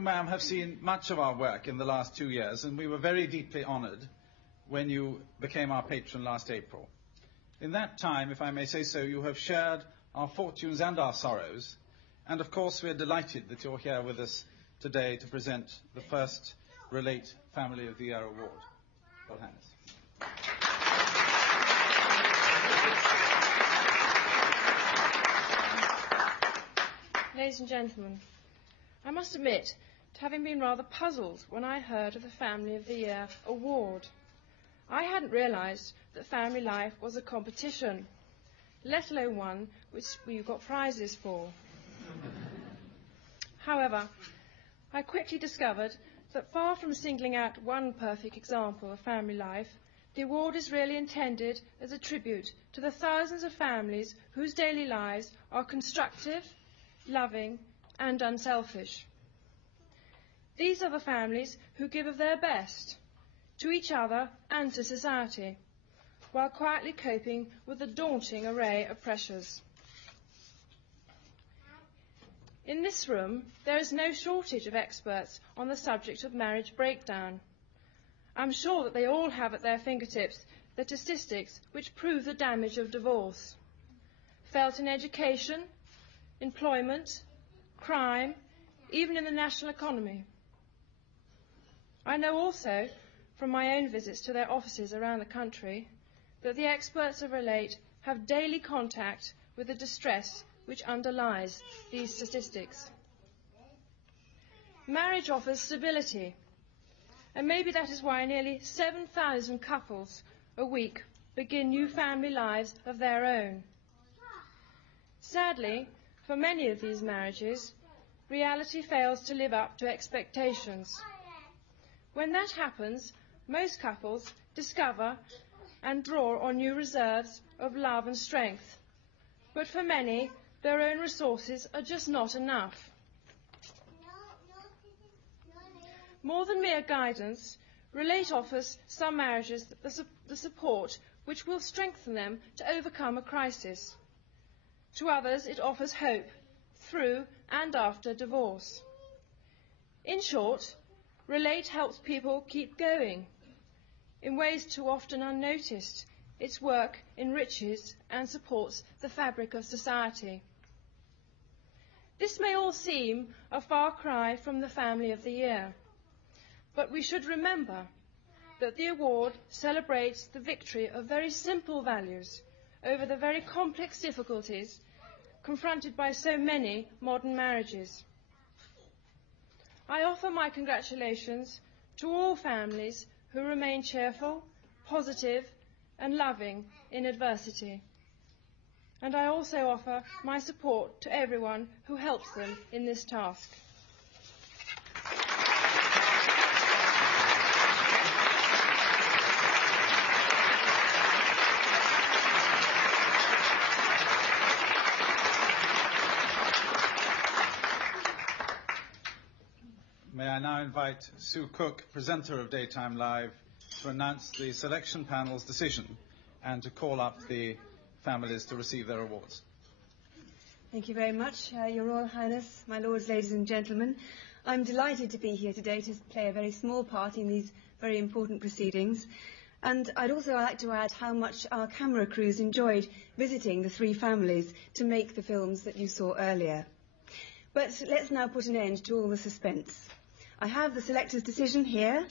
you, ma'am, have seen much of our work in the last 2 years, and we were very deeply honoured when you became our patron last April. In that time, if I may say so, you have shared our fortunes and our sorrows, and of course we're delighted that you're here with us today to present the first Relate Family of the Year Award. Your Highness. Ladies and gentlemen, I must admit to having been rather puzzled when I heard of the Family of the Year award. I hadn't realised that family life was a competition, let alone one which we've got prizes for. However, I quickly discovered that far from singling out one perfect example of family life, the award is really intended as a tribute to the thousands of families whose daily lives are constructive, loving and unselfish. These are the families who give of their best to each other and to society, while quietly coping with a daunting array of pressures. In this room, there is no shortage of experts on the subject of marriage breakdown. I'm sure that they all have at their fingertips the statistics which prove the damage of divorce, felt in education, employment, crime, even in the national economy. I know also, from my own visits to their offices around the country, that the experts of Relate have daily contact with the distress which underlies these statistics. Marriage offers stability, and maybe that is why nearly 7,000 couples a week begin new family lives of their own. Sadly, for many of these marriages, reality fails to live up to expectations. When that happens, most couples discover and draw on new reserves of love and strength. But for many, their own resources are just not enough. More than mere guidance, Relate offers some marriages the support which will strengthen them to overcome a crisis. To others, it offers hope through and after divorce. In short, Relate helps people keep going. In ways too often unnoticed, its work enriches and supports the fabric of society. This may all seem a far cry from the Family of the Year, but we should remember that the award celebrates the victory of very simple values over the very complex difficulties confronted by so many modern marriages. I offer my congratulations to all families who remain cheerful, positive and loving in adversity. And I also offer my support to everyone who helps them in this task. May I now invite Sue Cook, presenter of Daytime Live, to announce the selection panel's decision and to call up the families to receive their awards. Thank you very much, Your Royal Highness, my lords, ladies and gentlemen. I'm delighted to be here today to play a very small part in these very important proceedings. And I'd also like to add how much our camera crews enjoyed visiting the three families to make the films that you saw earlier. But let's now put an end to all the suspense. I have the selector's decision here,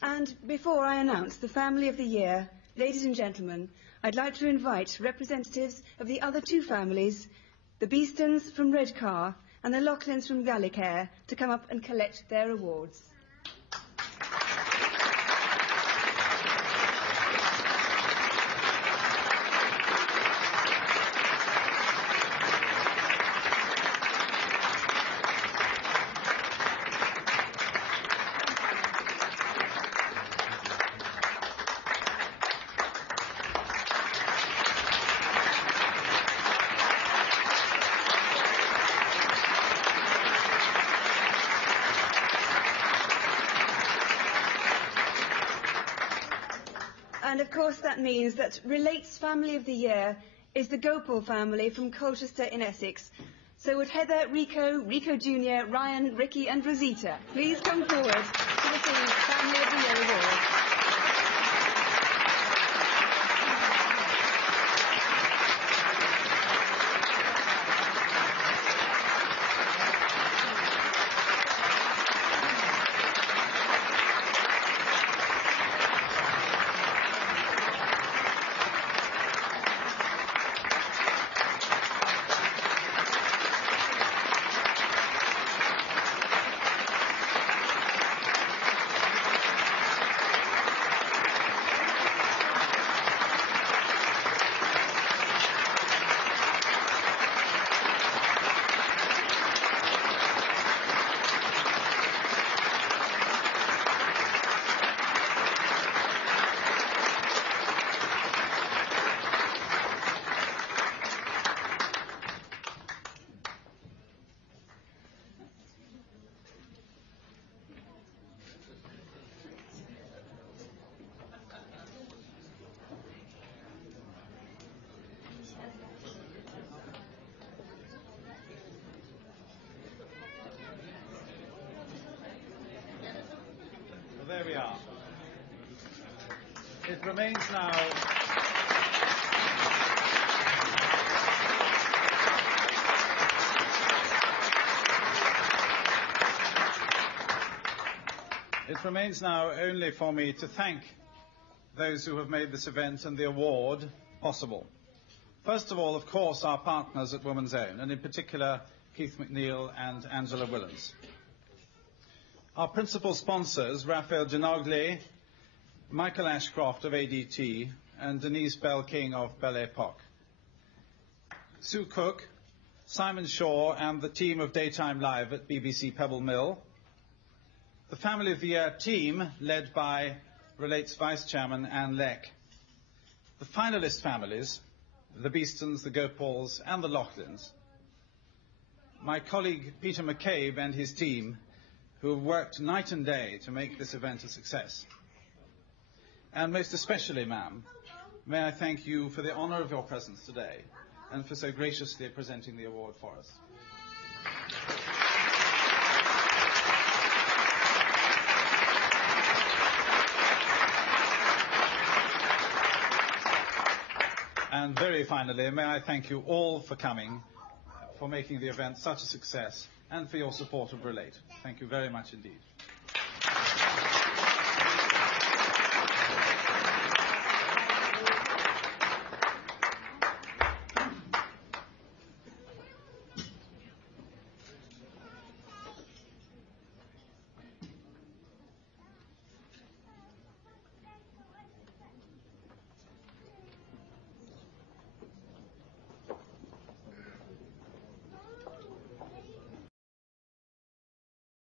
and before I announce the Family of the Year, ladies and gentlemen, I'd like to invite representatives of the other two families, the Beestons from Redcar and the Laughlins from Gallicare, to come up and collect their awards. And of course that means that Relate's Family of the Year is the Gopal family from Colchester in Essex. So would Heather, Rico Jr., Ryan, Ricky and Rosita please come forward to receive Family of the Year Award. Well, there we are. It remains now... It remains now only for me to thank those who have made this event and the award possible. First of all, of course, our partners at Woman's Own, and in particular, Keith McNeil and Angela Willans. Our principal sponsors, Raphael Ginogli, Michael Ashcroft of ADT, and Denise Bell-King of Belle Epoque. Sue Cook, Simon Shaw, and the team of Daytime Live at BBC Pebble Mill. The Family of the Year team, led by Relate's Vice Chairman Anne Leck. The finalist families, the Beestons, the Gopals, and the Laughlins. My colleague Peter McCabe and his team, who have worked night and day to make this event a success. And most especially, ma'am, may I thank you for the honor of your presence today and for so graciously presenting the award for us. And very finally, may I thank you all for coming, for making the event such a success, and for your support of Relate. Thank you very much indeed.